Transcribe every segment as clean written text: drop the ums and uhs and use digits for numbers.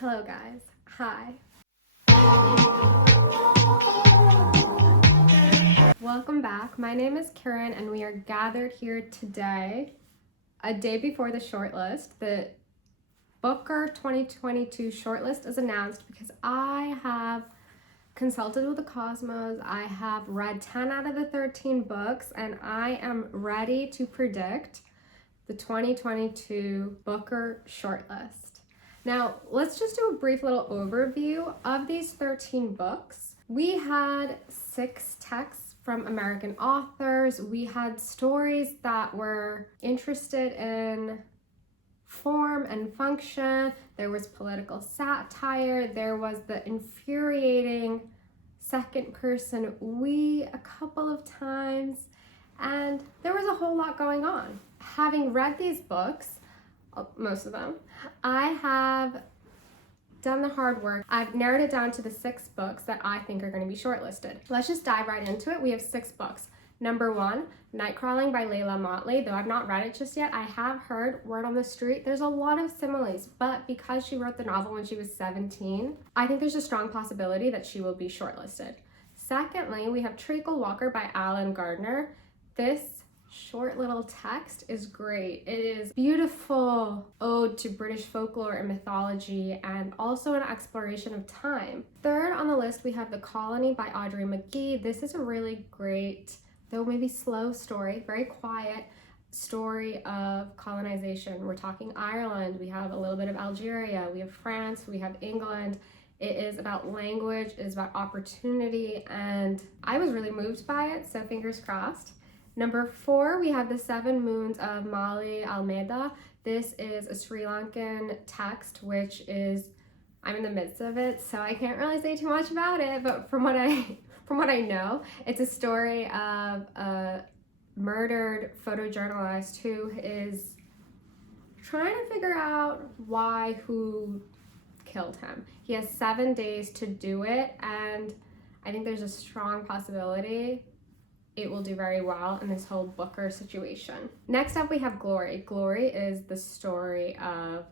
Hello guys, hi. Welcome back. My name is Karen and we are gathered here today, a day before the shortlist. The Booker 2022 shortlist is announced because I have consulted with the Cosmos. I have read 10 out of the 13 books and I am ready to predict the 2022 Booker shortlist. Now, let's just do a brief little overview of these 13 books. We had 6 texts from American authors. We had stories that were interested in form and function. There was political satire. There was the infuriating second person we a couple of times, and there was a whole lot going on. Having read these books, most of them, I have done the hard work. I've narrowed it down to the 6 books that I think are going to be shortlisted. Let's just dive right into it. We have 6 books. Number 1, Nightcrawling by Leila Mottley. Though I've not read it just yet, I have heard word on the street. There's a lot of similes, but because she wrote the novel when she was 17, I think there's a strong possibility that she will be shortlisted. Secondly, we have Treacle by Alan Garner. This short little text is great. It is beautiful ode to British folklore and mythology, and also an exploration of time. Third on the list, we have The Colony by Audrey Magee. This is a really great, though maybe slow story, very quiet story of colonization. We're talking Ireland, we have a little bit of Algeria, we have France, we have England. It is about language, it is about opportunity, and I was really moved by it, so fingers crossed. Number 4, we have The 7 Moons of Maali, Almeida. This is a Sri Lankan text, which is, I'm in the midst of it, so I can't really say too much about it, but from what I know, it's a story of a murdered photojournalist who is trying to figure out who killed him. He has 7 days to do it, and I think there's a strong possibility it will do very well in this whole Booker situation. Next up, we have Glory. Glory is the story of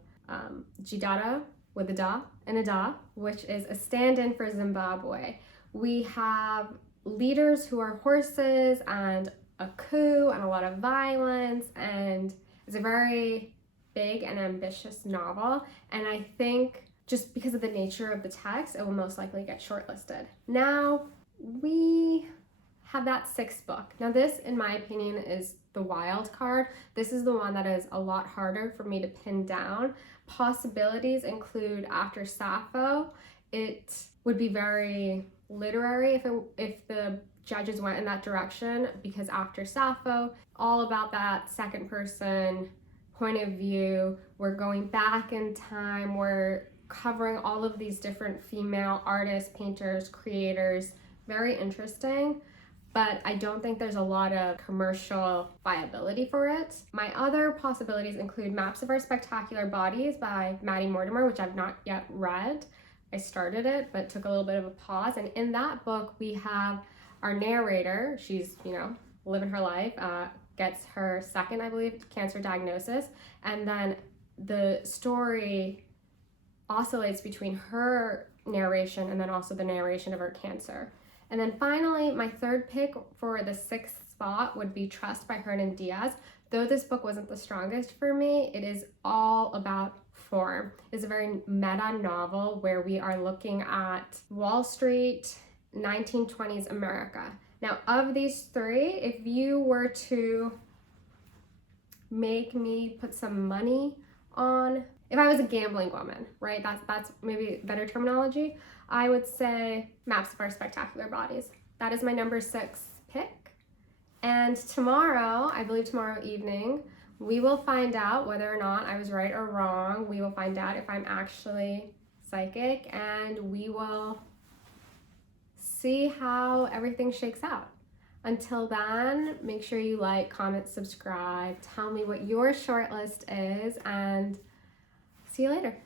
Jidada with a da and a da, which is a stand-in for Zimbabwe. We have leaders who are horses and a coup and a lot of violence, and it's a very big and ambitious novel, and I think just because of the nature of the text, it will most likely get shortlisted. Now, we have that 6th book. Now this, in my opinion, is the wild card. This is the one that is a lot harder for me to pin down. Possibilities include After Sappho. It would be very literary if the judges went in that direction, because After Sappho, all about that second person point of view. We're going back in time. We're covering all of these different female artists, painters, creators. Very interesting. But I don't think there's a lot of commercial viability for it. My other possibilities include Maps of Our Spectacular Bodies by Maddie Mortimer, which I've not yet read. I started it, but took a little bit of a pause. And in that book, we have our narrator. She's, living her life, gets her second, I believe, cancer diagnosis. And then the story oscillates between her narration and then also the narration of her cancer. And then finally, my 3rd pick for the 6th spot would be Trust by Hernan Diaz. Though this book wasn't the strongest for me, it is all about form. It's a very meta novel where we are looking at Wall Street, 1920s America. Now, of these 3, if you were to make me put some money on, if I was a gambling woman, right, that's maybe better terminology, I would say Maps of Our Spectacular Bodies. That is my number 6 pick. And tomorrow, I believe tomorrow evening, we will find out whether or not I was right or wrong. We will find out if I'm actually psychic, and we will see how everything shakes out. Until then, make sure you like, comment, subscribe, tell me what your shortlist is, and see you later.